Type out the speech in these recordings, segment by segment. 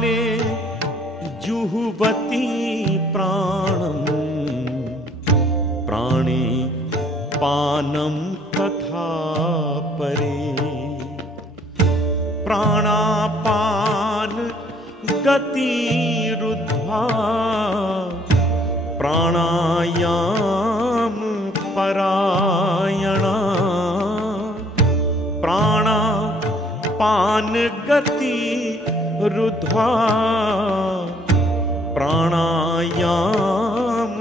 पाने जुहुवती प्राणम् प्राणे पानं तथा परे प्राणापान गतिरुद्ध्वा प्राणायाम परायणा प्राणापान गतिरुद्ध्वा प्राणायाम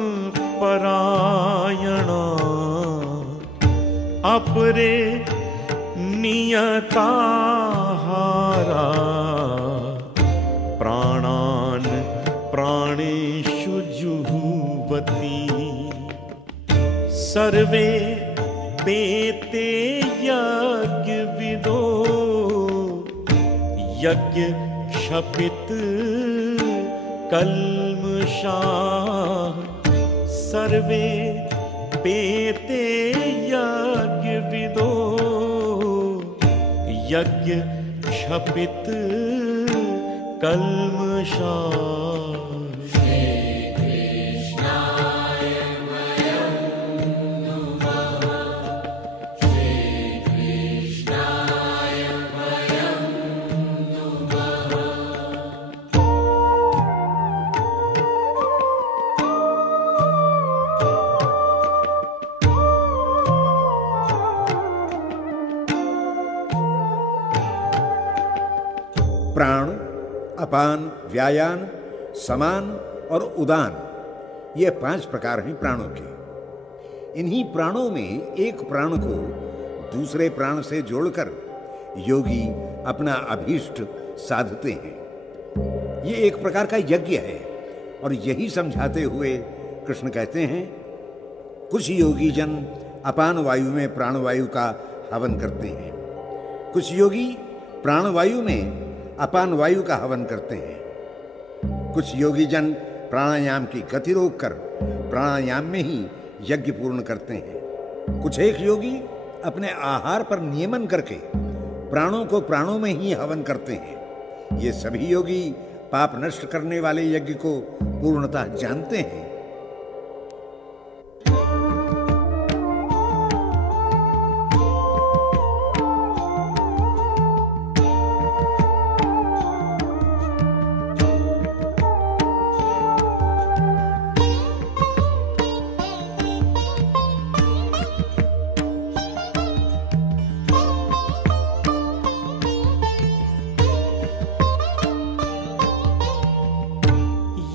परायणा अपरे नियताहारा प्राणान प्राणेषु जुहुवति सर्वे पेते यज्ञविदो यज्ञ क्षपित कल्मषाः सर्वे पेते यज्ञविदो यज्ञ क्षपित कल्मषाः प्राण, अपान, व्यायान, समान और उदान, ये 5 प्रकार हैं प्राणों के। इन्हीं प्राणों में एक प्राण को दूसरे प्राण से जोड़कर योगी अपना अभीष्ट साधते हैं। ये एक प्रकार का यज्ञ है और यही समझाते हुए कृष्ण कहते हैं, कुछ योगी जन अपान वायु में प्राणवायु का हवन करते हैं, कुछ योगी प्राणवायु में अपान वायु का हवन करते हैं, कुछ योगी जन प्राणायाम की गति रोककर प्राणायाम में ही यज्ञ पूर्ण करते हैं, कुछ एक योगी अपने आहार पर नियमन करके प्राणों को प्राणों में ही हवन करते हैं। ये सभी योगी पाप नष्ट करने वाले यज्ञ को पूर्णतः जानते हैं।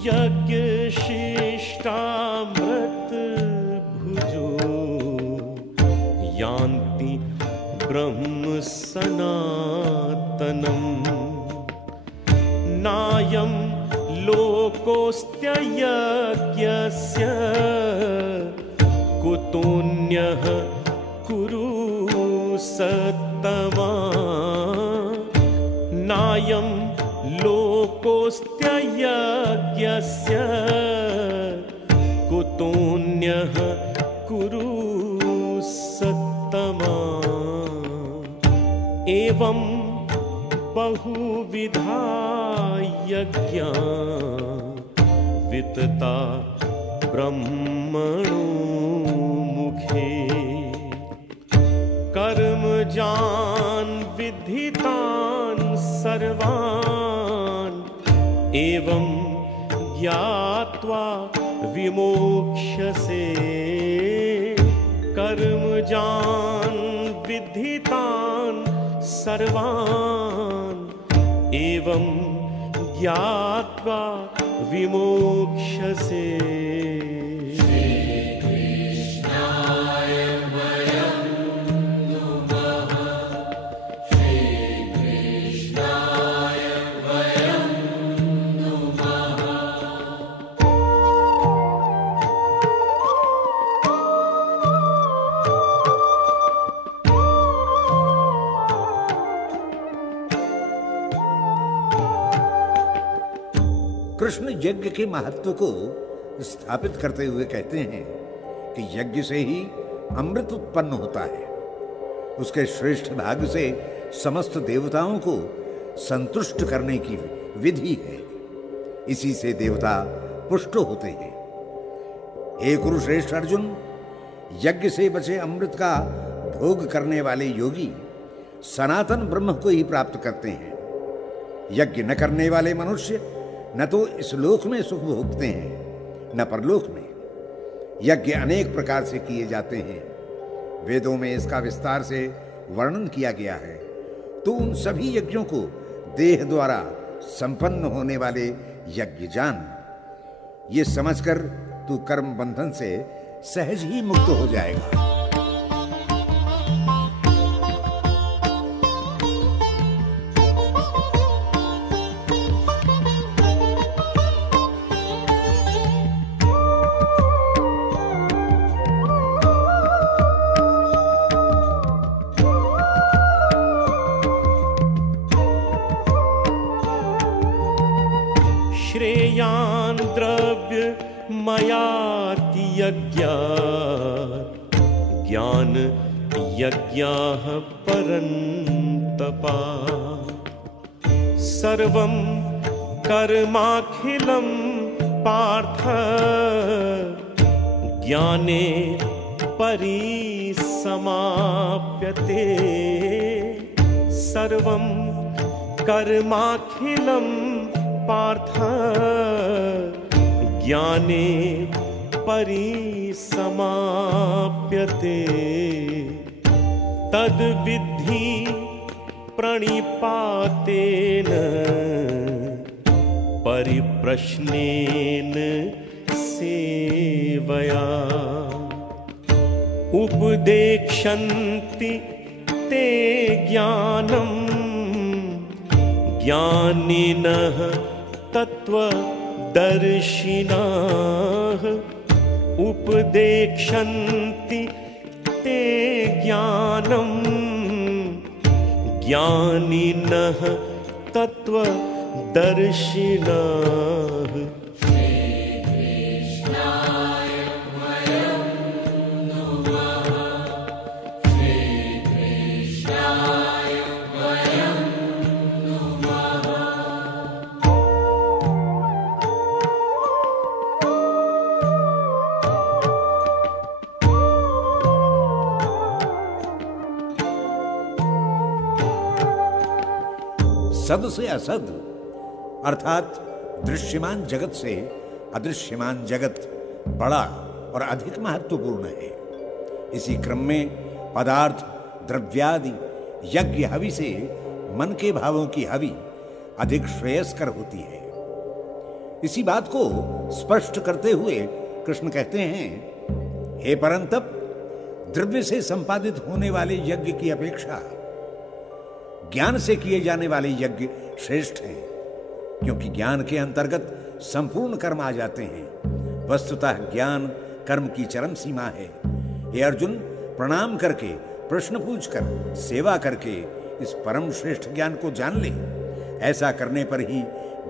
यज्ञ शिष्टामृत भुजो यान्ति ब्रह्म सनातनम् नायं लोकोऽस्त्ययज्ञस्य कुतोऽन्यः कुरु सत्तमा नायं लोकोऽस्त्ययज्ञस्य कुतोऽन्यः कुरु सत्तमा एवं बहुविधा यज्ञा वितता ब्रह्मणो मुखे कर्मजान् विद्धितान् सर्वान् एवं ज्ञात्वा विमोक्ष्यसे कर्मजान् विद्धितान् सर्वान् एवं ज्ञात्वा विमोक्ष्यसे। कृष्ण यज्ञ के महत्व को स्थापित करते हुए कहते हैं कि यज्ञ से ही अमृत उत्पन्न होता है। उसके श्रेष्ठ भाग से समस्त देवताओं को संतुष्ट करने की विधि है। इसी से देवता पुष्ट होते हैं। हे कुरुश्रेष्ठ अर्जुन, यज्ञ से बचे अमृत का भोग करने वाले योगी सनातन ब्रह्म को ही प्राप्त करते हैं। यज्ञ न करने वाले मनुष्य न तो इस लोक में सुख भोगते हैं न परलोक में। यज्ञ अनेक प्रकार से किए जाते हैं। वेदों में इसका विस्तार से वर्णन किया गया है। तो उन सभी यज्ञों को देह द्वारा संपन्न होने वाले यज्ञ जान। ये समझकर तू कर्म बंधन से सहज ही मुक्त हो जाएगा। श्रेयान् द्रव्य मयाति यज्ञात् ज्ञान यज्ञाः परन्तपा सर्वं कर्माखिलं पार्थ ज्ञाने परिसमाप्यते सर्वं कर्माखिलं पार्थ ज्ञाने परिसमाप्यते तद्विद्धि प्रणिपातेन परिप्रश्नेन सेवया उपदेक्षन्ति ते ज्ञानम् ज्ञानिनः तत्त्वदर्शिनः उपदेक्षन्ति ते ज्ञानम् ज्ञानिनः तत्त्वदर्शिनः। सद से असद अर्थात दृश्यमान जगत से अदृश्यमान जगत बड़ा और अधिक महत्वपूर्ण है। इसी क्रम में पदार्थ द्रव्यादि यज्ञ हवि से मन के भावों की हवि अधिक श्रेयस्कर होती है। इसी बात को स्पष्ट करते हुए कृष्ण कहते हैं, हे परंतप, द्रव्य से संपादित होने वाले यज्ञ की अपेक्षा ज्ञान से किए जाने वाले यज्ञ श्रेष्ठ हैं, क्योंकि ज्ञान के अंतर्गत संपूर्ण कर्म आ जाते हैं। वस्तुतः ज्ञान कर्म की चरम सीमा है। हे अर्जुन, प्रणाम करके, प्रश्न पूछकर, सेवा करके इस परम श्रेष्ठ ज्ञान को जान ले। ऐसा करने पर ही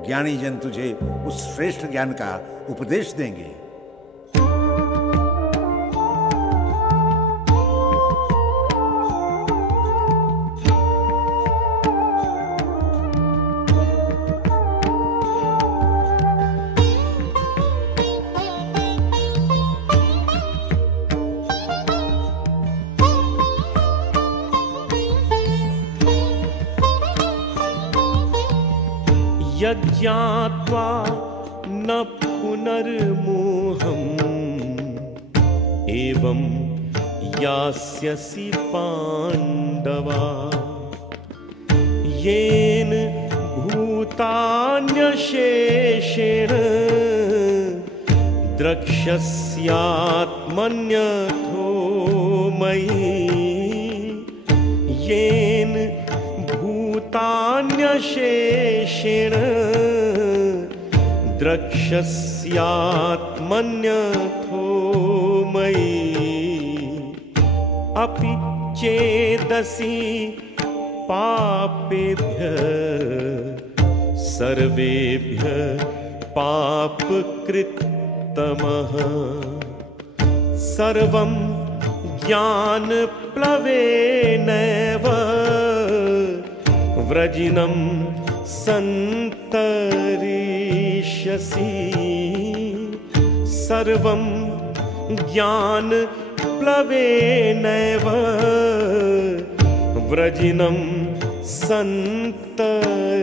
ज्ञानी जन तुझे उस श्रेष्ठ ज्ञान का उपदेश देंगे। यज्ञात्वा न पुनर्मोहम् एवं यास्यसि पाण्डवा येन भूतान्यशेषेण द्रक्ष्यस्यात्मन्यथो मयि येन भूतान्यशेषेण द्रक्ष्यस्यात्मन्यथो मयि अपि चेदसि पापेभ्यः सर्वेभ्यः पापकृत्तमः सर्वं ज्ञानप्लवेनैव व्रजिनं सन्तरिष्यसि सर्वं ज्ञानप्लवेनैव व्रजिनं सन्तरिष्यसि।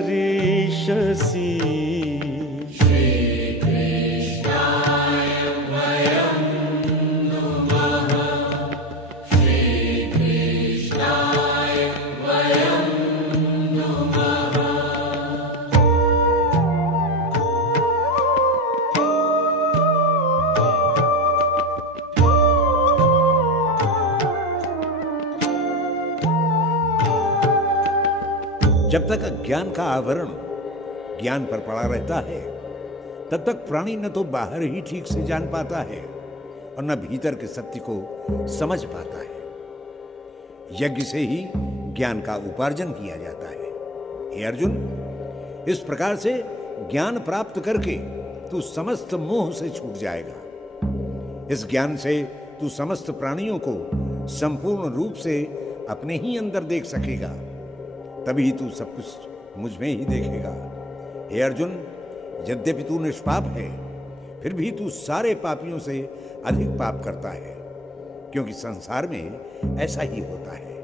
जब तक अज्ञान का आवरण ज्ञान पर पड़ा रहता है, तब तक प्राणी न तो बाहर ही ठीक से जान पाता है और न भीतर के सत्य को समझ पाता है। यज्ञ से ही ज्ञान का उपार्जन किया जाता है। हे अर्जुन, इस प्रकार से ज्ञान प्राप्त करके तू समस्त मोह से छूट जाएगा। इस ज्ञान से तू समस्त प्राणियों को संपूर्ण रूप से अपने ही अंदर देख सकेगा। तभी तू सब कुछ मुझ में ही देखेगा। हे अर्जुन, यद्यपि तू निष्पाप है, फिर भी तू सारे पापियों से अधिक पाप करता है, क्योंकि संसार में ऐसा ही होता है।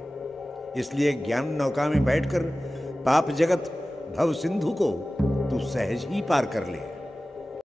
इसलिए ज्ञान नौका में बैठकर पाप जगत भव सिंधु को तू सहज ही पार कर ले।